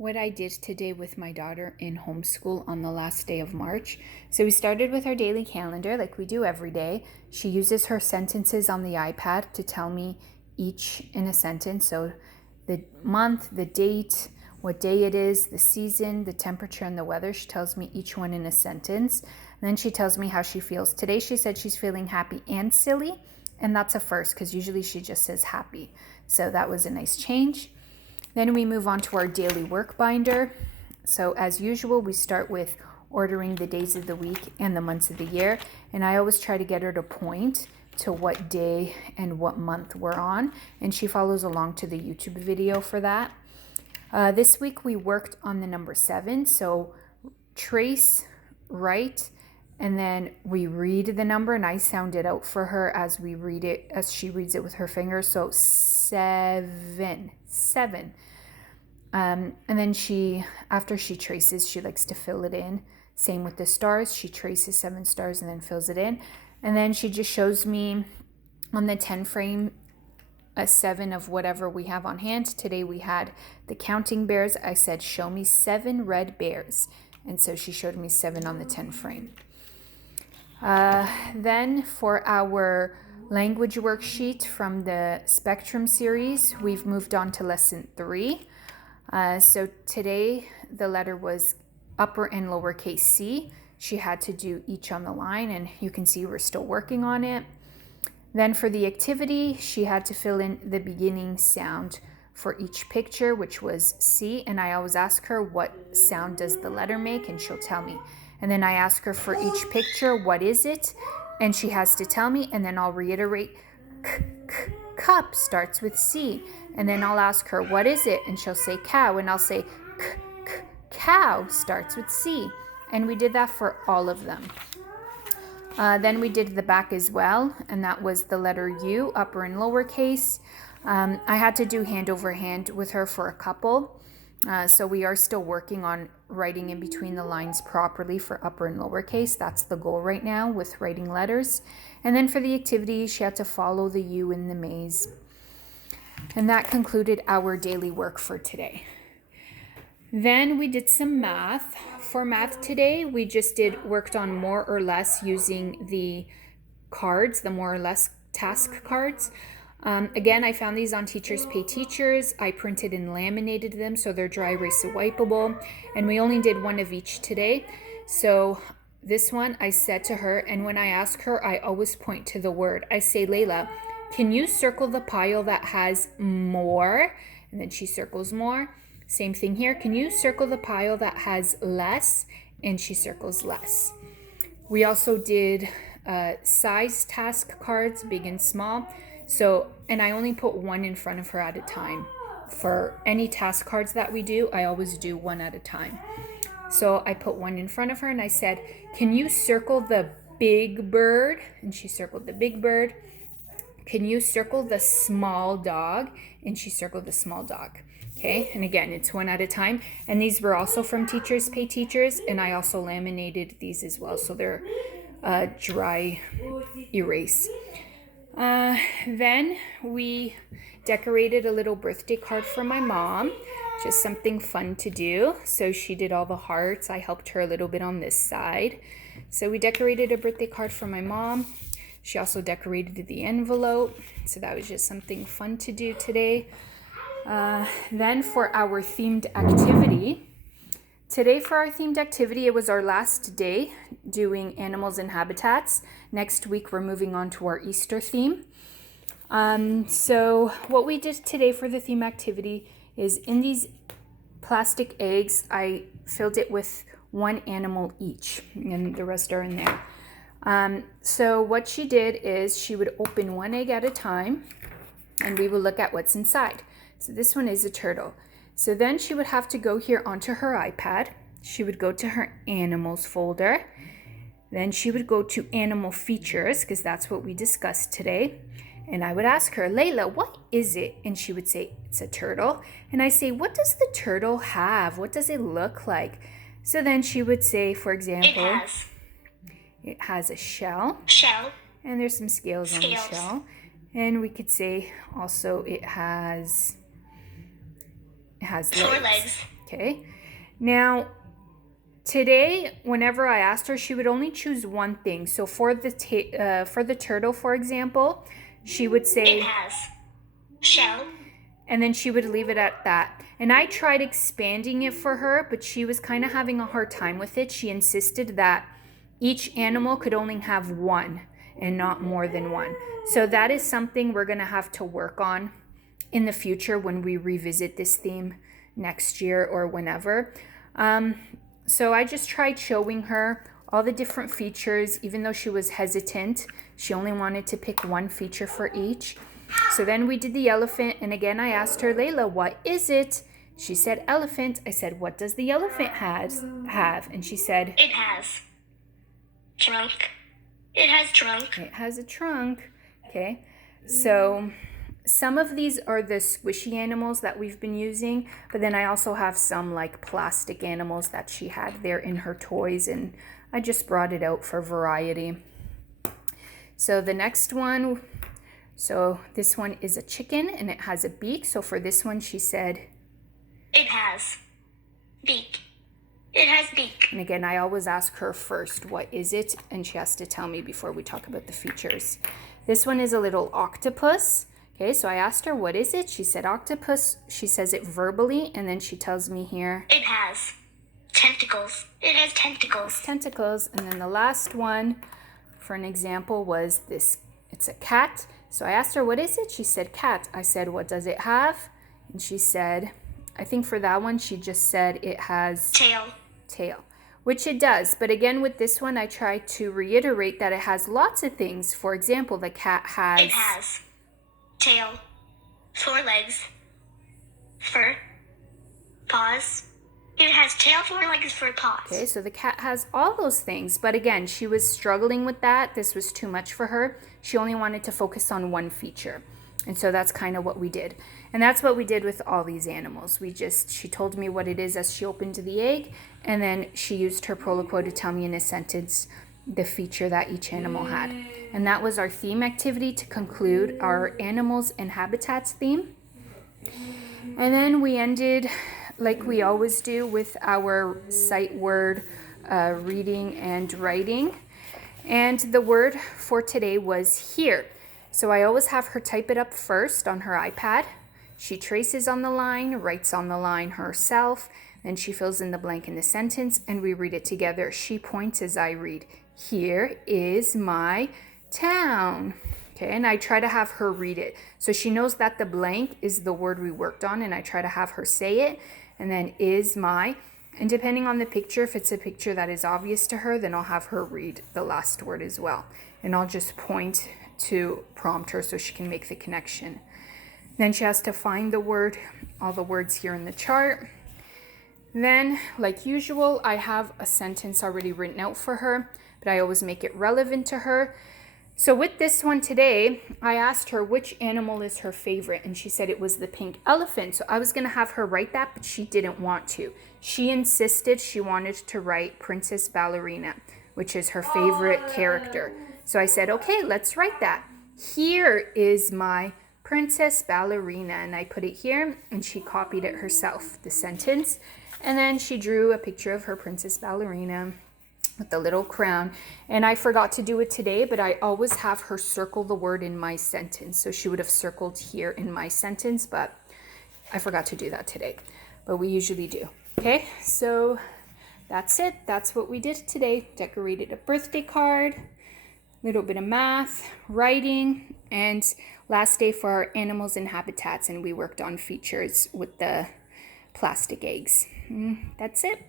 what I did today with my daughter in homeschool on the last day of March. So we started with our daily calendar like we do every day. She uses her sentences on the iPad to tell me each in a sentence. So the month, the date, what day it is, the season, the temperature, and the weather. She tells me each one in a sentence. And then she tells me how she feels. Today she said she's feeling happy and silly. And that's a first because usually she just says happy. So that was a nice change. Then we move on to our daily work binder. So as usual, we start with ordering the days of the week and the months of the year. And I always try to get her to point to what day and what month we're on. And she follows along to the YouTube video for that. This week we worked on the number 7. So trace, write, and then we read the number, and I sound it out for her as we read it, as she reads it with her fingers. So 7. And then after she traces, she likes to fill it in. Same with the stars. She traces 7 stars and then fills it in. And then she just shows me on the 10 frame a 7 of whatever we have on hand. Today we had the counting bears. I said, show me 7 red bears. And so she showed me 7 on the 10 frame. Then for our language worksheet from the Spectrum series, we've moved on to lesson 3. So today the letter was upper and lowercase c. She had to do each on the line, and you can see we're still working on it. Then for the activity, she had to fill in the beginning sound for each picture, which was C, and I always ask her what sound does the letter make, and she'll tell me. And then I ask her for each picture, what is it? And she has to tell me, and then I'll reiterate, cup starts with C. And then I'll ask her, what is it? And she'll say cow, and I'll say, cow starts with C. And we did that for all of them. Then we did the back as well, and that was the letter U, upper and lowercase. I had to do hand over hand with her for a couple. So we are still working on writing in between the lines properly for upper and lowercase. That's the goal right now with writing letters. And then for the activity, she had to follow the U in the maze. And that concluded our daily work for today. Then we did some math. For math today, we just worked on more or less using the cards, the more or less task cards. Again, I found these on Teachers Pay Teachers. I printed and laminated them so they're dry erase wipeable. And we only did one of each today. So this one I said to her, and when I ask her, I always point to the word. I say, Layla, can you circle the pile that has more? And then she circles more. Same thing here. Can you circle the pile that has less? And she circles less. We also did size task cards, big and small. So, and I only put one in front of her at a time. For any task cards that we do, I always do one at a time. So I put one in front of her and I said, can you circle the big bird? And she circled the big bird. Can you circle the small dog? And she circled the small dog. Okay, and again, it's one at a time. And these were also from Teachers Pay Teachers, and I also laminated these as well, so they're dry erase. Then we decorated a little birthday card for my mom, just something fun to do. So she did all the hearts. I helped her a little bit on this side. So we decorated a birthday card for my mom. She also decorated the envelope. So that was just something fun to do today. Then for our themed activity, it was our last day doing animals and habitats. Next week, we're moving on to our Easter theme. So what we did today for the theme activity is in these plastic eggs, I filled it with one animal each, and the rest are in there. So what she did is she would open one egg at a time, and we would look at what's inside. So this one is a turtle. So then she would have to go here onto her iPad. She would go to her animals folder. Then she would go to animal features, because that's what we discussed today. And I would ask her, Layla, what is it? And she would say, it's a turtle. And I say, what does the turtle have? What does it look like? So then she would say, for example, it has a shell. And there's some scales on the shell. And we could say also it has legs. Okay. Now, today, whenever I asked her, she would only choose one thing. So for the turtle, for example, she would say, It has shell. and then she would leave it at that. And I tried expanding it for her, but she was kind of having a hard time with it. She insisted that each animal could only have one and not more than one. So that is something we're going to have to work on in the future when we revisit this theme next year or whenever. So I just tried showing her all the different features, even though she was hesitant. She only wanted to pick one feature for each. So then we did the elephant, and again I asked her, Layla, what is it? She said elephant. I said, what does the elephant have? And she said, It has trunk. It has trunk. it has a trunk. Okay, so some of these are the squishy animals that we've been using, but then I also have some like plastic animals that she had there in her toys, and I just brought it out for variety. So the next one, so this one is a chicken and it has a beak. So for this one, she said, It has beak. It has beak. and again, I always ask her first, what is it? And she has to tell me before we talk about the features. This one is a little octopus. Okay, so I asked her, what is it? She said octopus. She says it verbally, and then she tells me here, It has tentacles. It has tentacles. tentacles. And then the last one, for an example, was this. It's a cat. So I asked her, what is it? She said cat. I said, what does it have? And she said, I think for that one, she just said it has Tail. tail, which it does. But again, with this one, I try to reiterate that it has lots of things. For example, the cat has... It has tail, 4 legs, fur, paws. It has tail, 4 legs, fur, paws. Okay, so the cat has all those things. But again, she was struggling with that. This was too much for her. She only wanted to focus on one feature. And so that's kind of what we did. And that's what we did with all these animals. She told me what it is as she opened the egg, and then she used her Proloquo to tell me in a sentence the feature that each animal had. And that was our theme activity to conclude our animals and habitats theme. And then we ended, like we always do, with our sight word reading and writing. And the word for today was here. So I always have her type it up first on her iPad. She traces on the line, writes on the line herself, then she fills in the blank in the sentence, and we read it together. She points as I read. Here is my town. Okay, and I try to have her read it. So she knows that the blank is the word we worked on, and I try to have her say it, and then is my. And depending on the picture, if it's a picture that is obvious to her, then I'll have her read the last word as well. And I'll just point to prompt her so she can make the connection. Then she has to find the word, all the words here in the chart. Then, like usual, I have a sentence already written out for her, but I always make it relevant to her. So with this one today, I asked her which animal is her favorite, and she said it was the pink elephant. So I was going to have her write that, but she didn't want to. She insisted she wanted to write Princess Ballerina, which is her favorite character. So I said, okay, let's write that. Here is my Princess Ballerina, and I put it here, and she copied it herself, the sentence. And then she drew a picture of her Princess Ballerina with the little crown. And I forgot to do it today, but I always have her circle the word in my sentence. So she would have circled here in my sentence, but I forgot to do that today. But we usually do. Okay, so that's it. That's what we did today. Decorated a birthday card, a little bit of math, writing, and last day for our animals and habitats. And we worked on features with the plastic eggs. That's it.